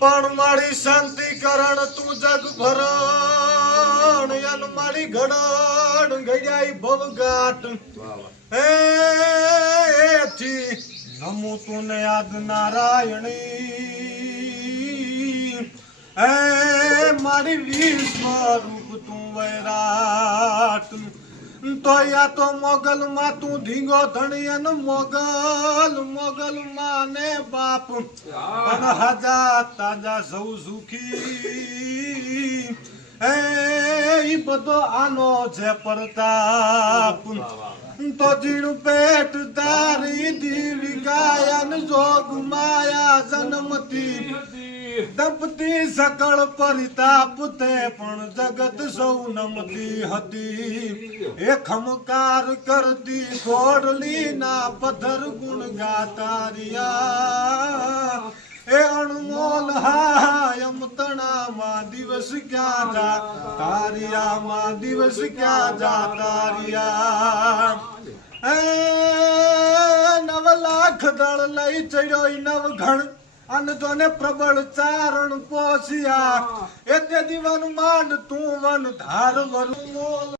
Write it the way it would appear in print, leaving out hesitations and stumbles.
પણ મારી શાંતિ કરણ તું જગ ભરણ યન મારી ઘડણ ગયાઈ ભવગાટ એથી નમો તુને આદ નારાયણી એ મારી વીર સ્વરૂપ તું વૈરાટ તો યા તો મોગલ માં તું ધીંગો ધણિયન મોગલ માને બાપ અને હજા તાજા સૌ સુખી એ બધો આનો છે પ્રતાપ તો જીણું પેટ તારી દીવી ગાયન જોગ માયા જન્મતી દપતી સકળ પરિતાપ તે પણ જગત સૌ નમતી હતી એ ખમકાર કરતી ઘોડલી ના પથર ગુણ ગાતારિયા એ અણમોલ હાયમ તણામાં દિવસ ક્યાં જા તારિયામાં દિવસ ક્યાં જા તારિયા એ 9 લાખ દળ લઈ ચડ્યો નવ ઘણ અન તોને પ્રબળ ચારણ પોસિયા એ તે દીવન માંડ તું વન ધાર વરુ મોલ